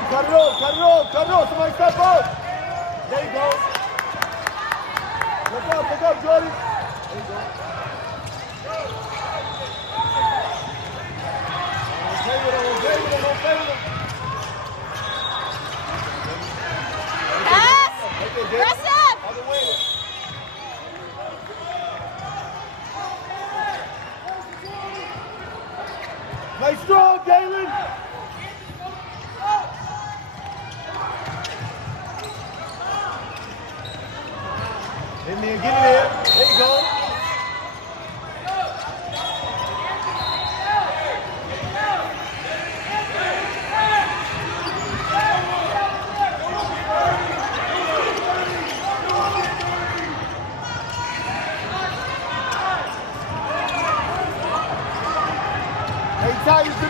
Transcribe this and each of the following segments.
go, cut it off, cut it off, cut it off. Somebody step up. There you go. Look up, Jordan. There you go. Play with him, play with him, play with him. Pass! Press up! Other way. Play strong, Galen. Hit me and get in there. There you go. Titans. Cut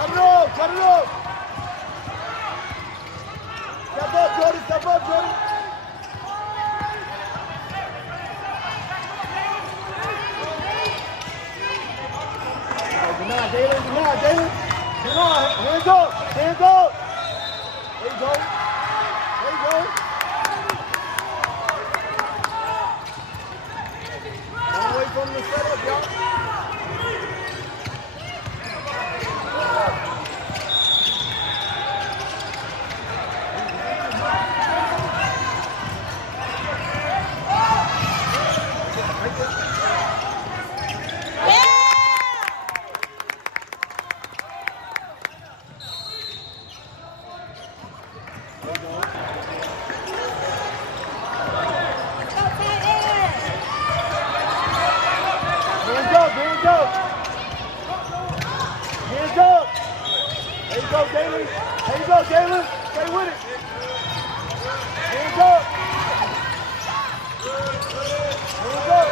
it off. Step up, Jordan. Deny, Galen. Hands up. There you go. Don't wait for him to set up, y'all. There you go, Galen. Stay with it. Hands up. Hands up.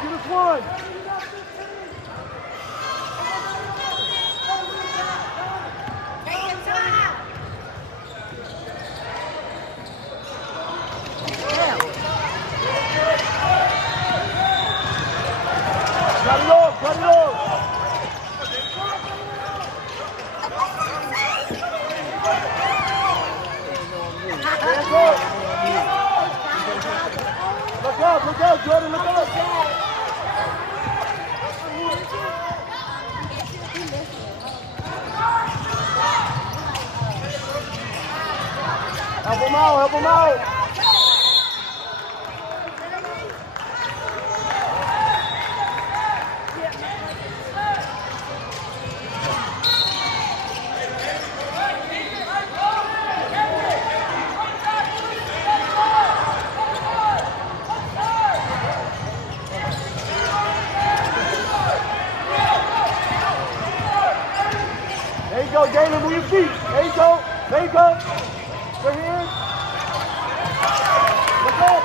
Get us one. Cut it off. Look out, Jordan, look out. Help him out. There you go, Galen, move your feet. There you go. Right here. Look up.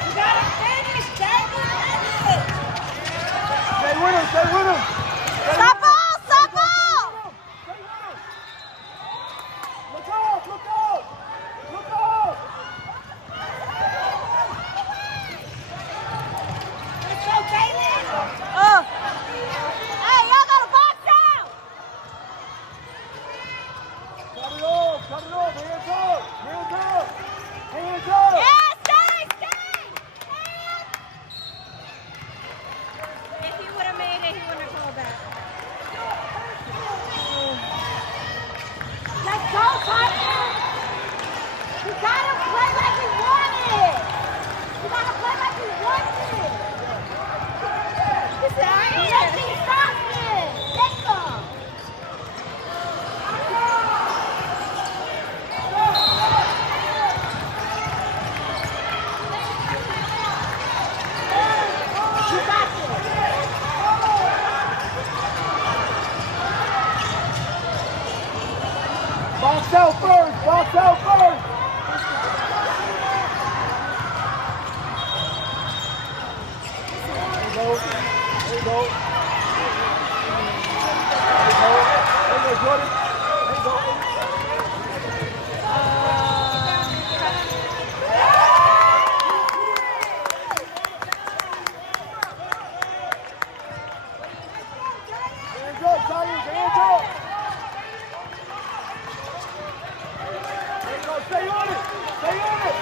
You gotta finish, David. Stay with him. Stop ball. Look out. It's okay. go. There you go. There you go, Jordan. There you go. Hands up, Titans. Hands up. There you go. Stay on it. Stay on it.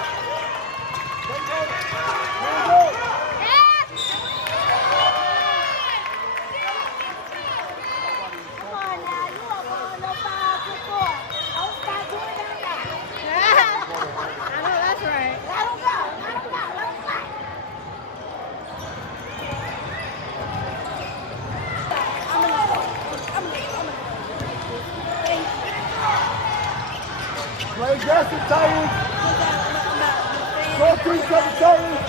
There you go. Hands up. Come on now, you are calling no foul before. Don't stop doing that now. I know that's right. Let him go. Let him go. Let him fight. Play aggressive, Titans. Go to each other, Titans.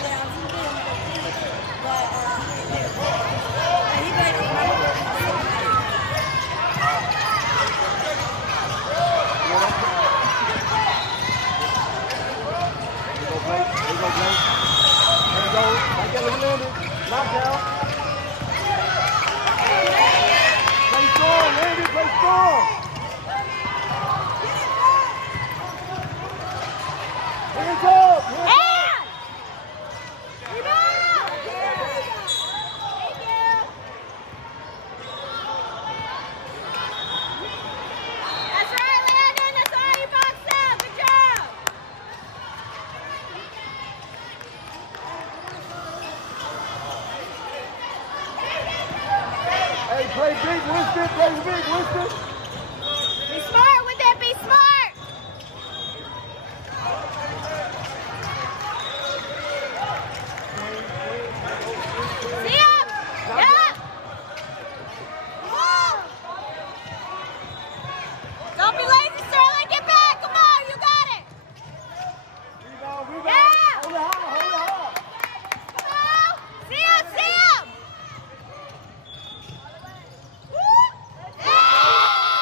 There you go, Blake. There you go, Blake. There you go. Back there, landed. Knockdown. Play strong, Landon. Play strong. Hands up. Hands up. That's right, Landon. That's all you boxed out. Good job. Hey, play big, Winston. Play big, Winston. Be smart with it. Be smart. See him? Yeah. Don't be lazy, Sterling. Get back. Come on. You got it. Rebound, rebound. Yeah. Hold it high, hold it high. Come on. See him. See him. Yeah.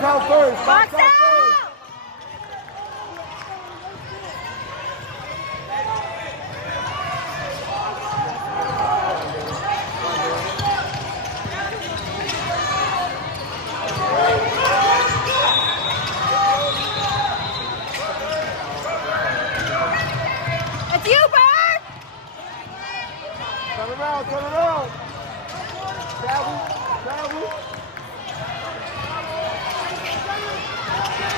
Box out first. Box out! It's you, Bird! Turn around, turn around. Travel, travel.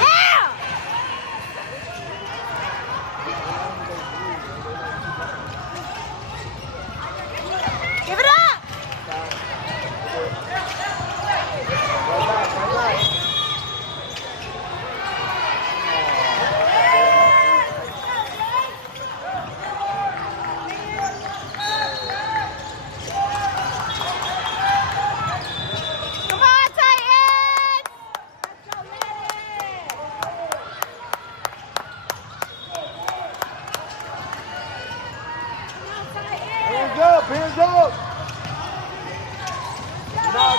Yeah! Give it up! Come on, Titans! Hands up, hands up.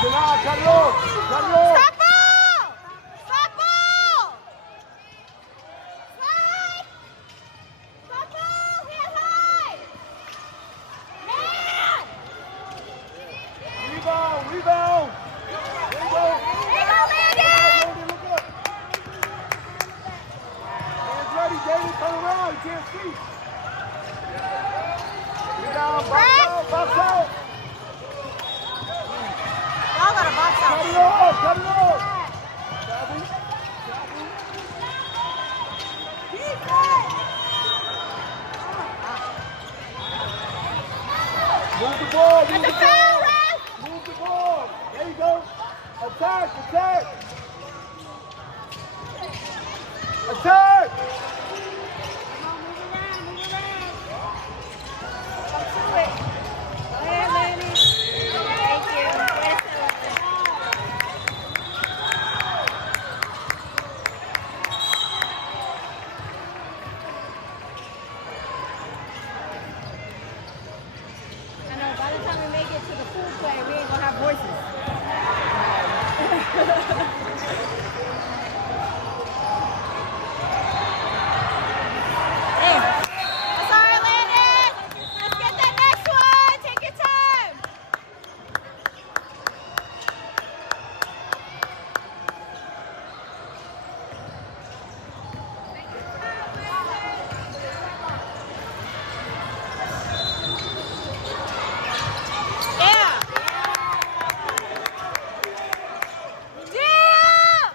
Deny, cut it off. Cut it off. Stop ball! Stop ball! Slide! Stop ball! Hands high! Man! Rebound, rebound. There you go. There you go, Landon! Look up. Hands ready, David. Turn around. You can't see. Rebound, box out, box out. Y'all gotta box Cut out. it off, cut it off. Travel, travel. Move the ball, move That's a the foul, ball. Ref! Move the ball. There you go. Attack, attack. Attack. Come on, move around, move around. Come to it. Go ahead, Lanny. Thank you. I know, by the time we make it to the pool play, we ain't gonna have voices. Hey, that's all right, Landon. Let's get that next one. Take your time. Yeah. Yeah.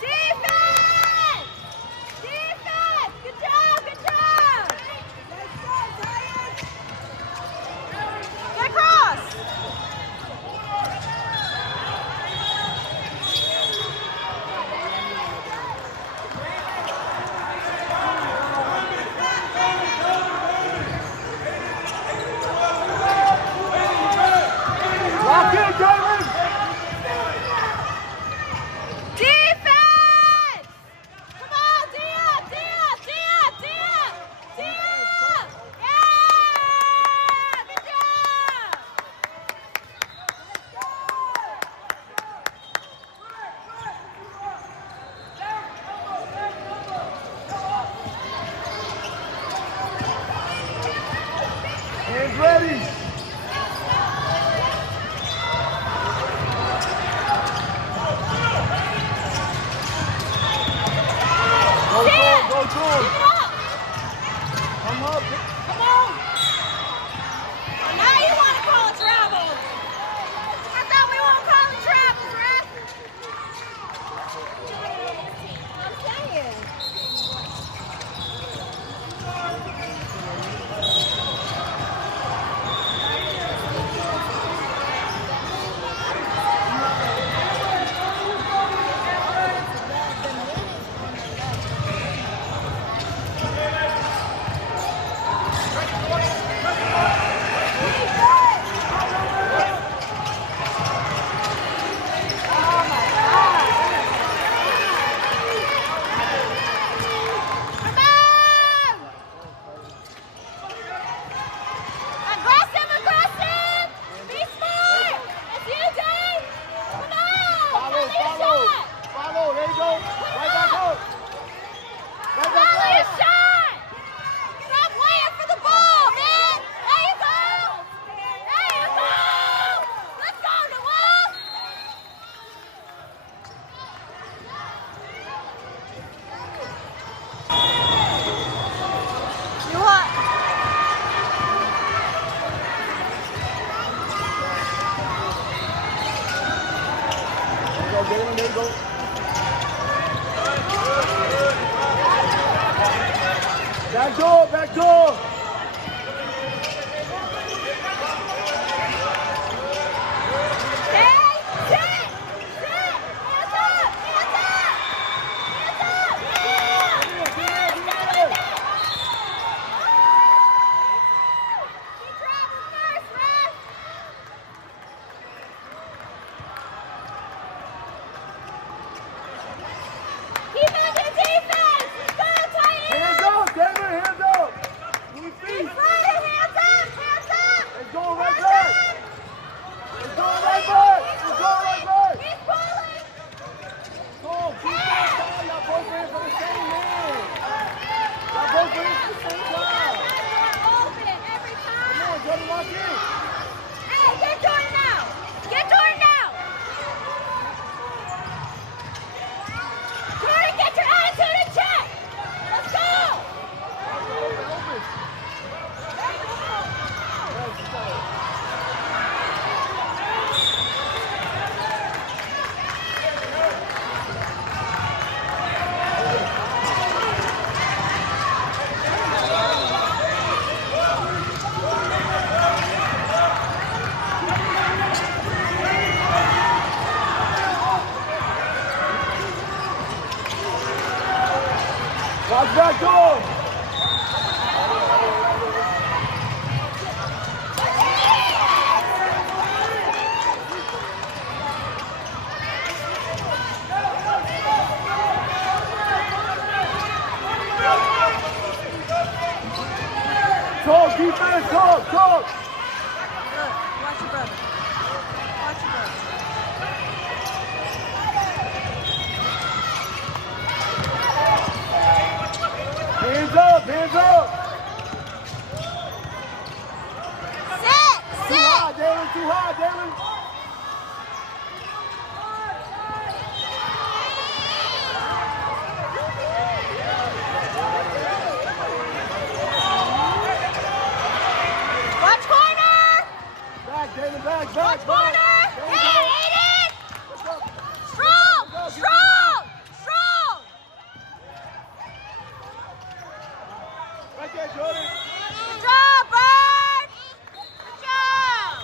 Defense! Defense! Good job, good job! Get across! Lock in, David. Defense! Come on, Dia! Dia! Dia! Dia! Dia! Yeah! Good job! Hands ready. Go to him, go to him. Keep it up! Come up. Come on! Now you want to call it travel! I thought we won't call it travel, Ref! I'm saying. Jalen. There you go. Back door, back door. Watch back door! Talk, defense, talk! Watch your brother. Watch your brother. Hands up! Sit! Too high, Dalen! Watch corner! Back, Dalen, back! Watch corner! Hey, Aiden! Strong! Right there, Jordan! Good job, Bird! Good job!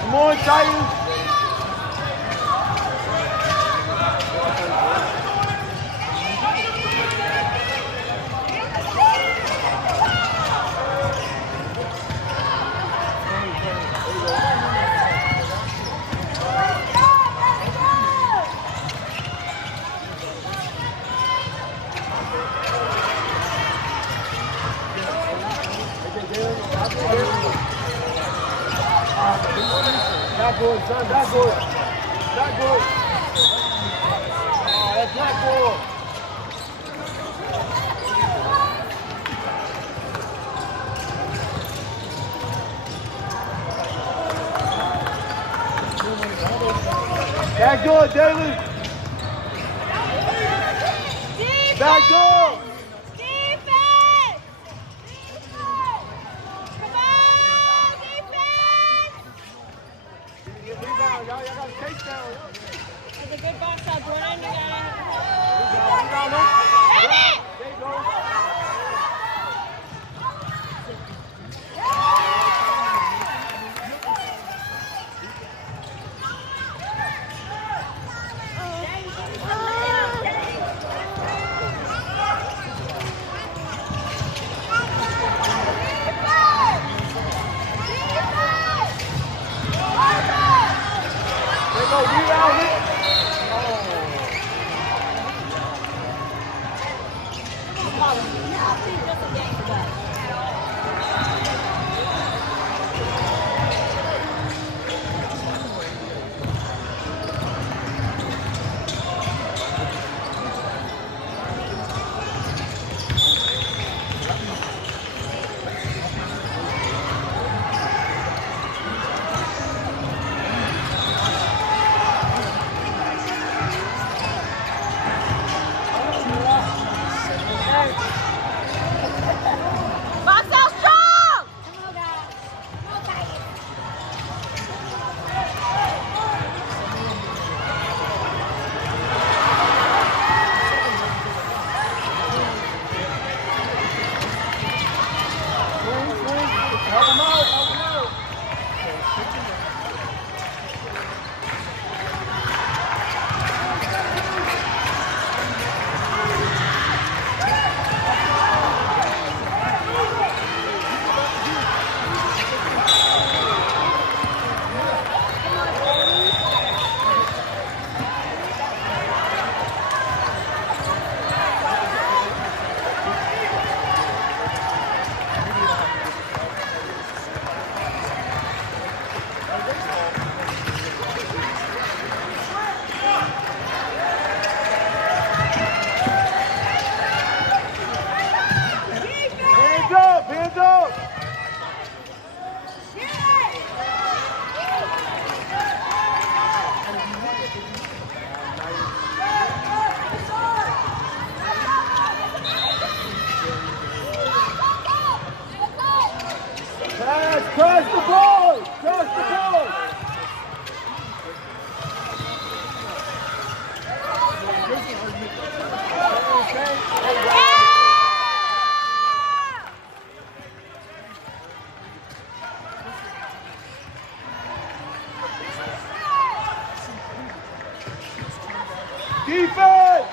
Come on, Titans. Not good, son. Not good. Not good. Oh, that's not good. Back door, Daly. Back door. Defense! Come on, defense! Get rebound, y'all. Y'all got to take down. It's a good box out, Jordan. You got Rebound, it. there you go. There you go, rebound it. Box out strong! Come on, guys. Come on, Titans. Help him out, help him out. Hands up, hands up. Pass the ball, pass the ball. Defense!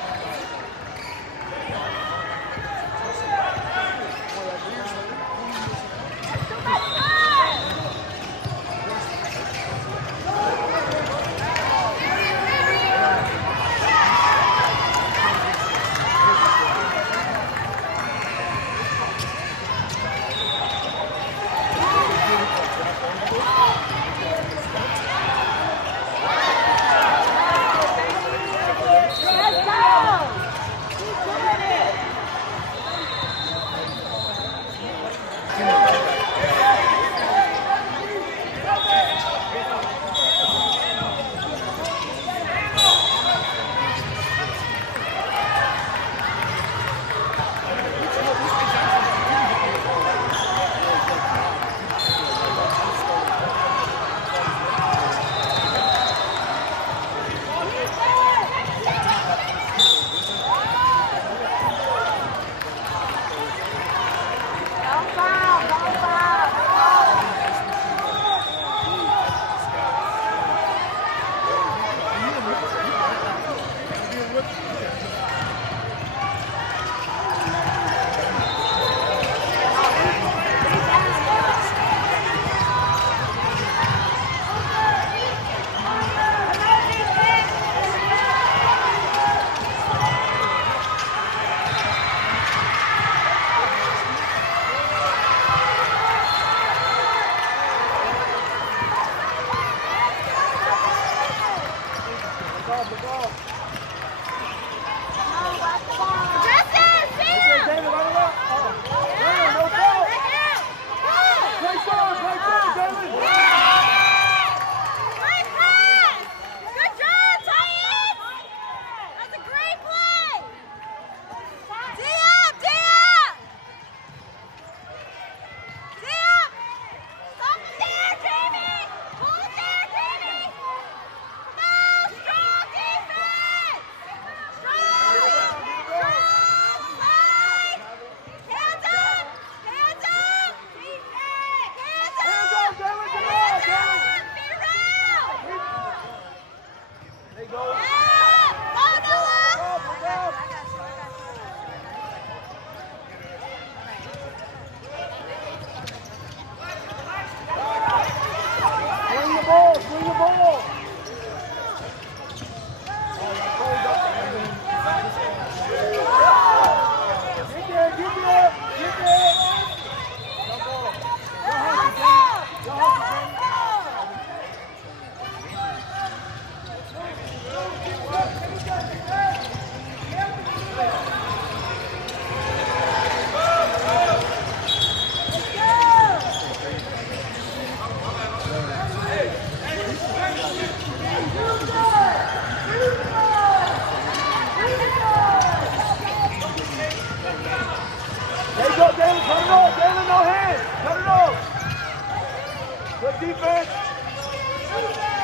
defense.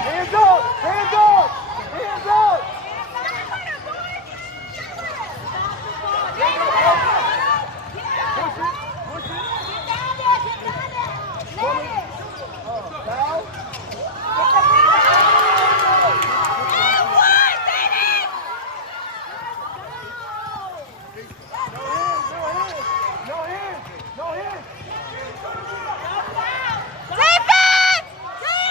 Hands up, hands up, hands up. Push it, push it. Foul. No hands, no hands, no hands. Defense!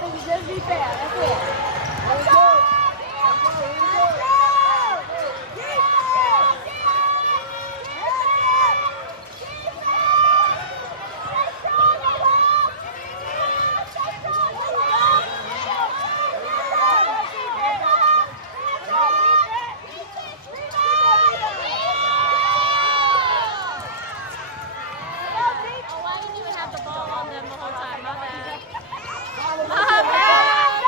think you just be fair. That's it. Let's go. Oh, I didn't even have the ball on them the whole time. My bad. My bad.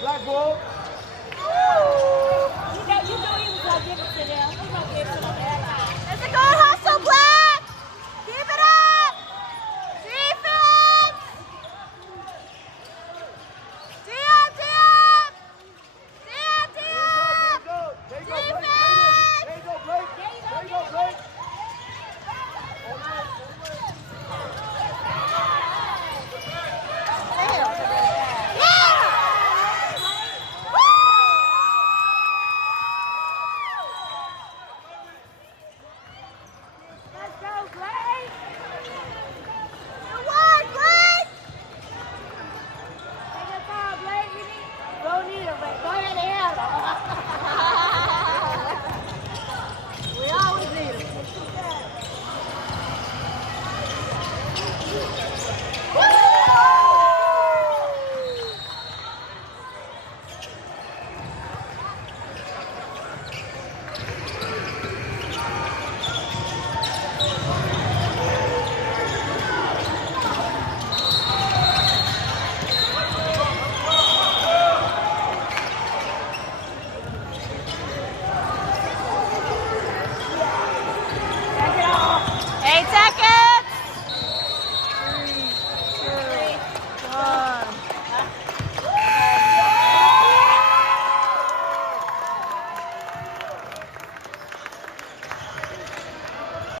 Black ball. You know he was gonna give it to them. He was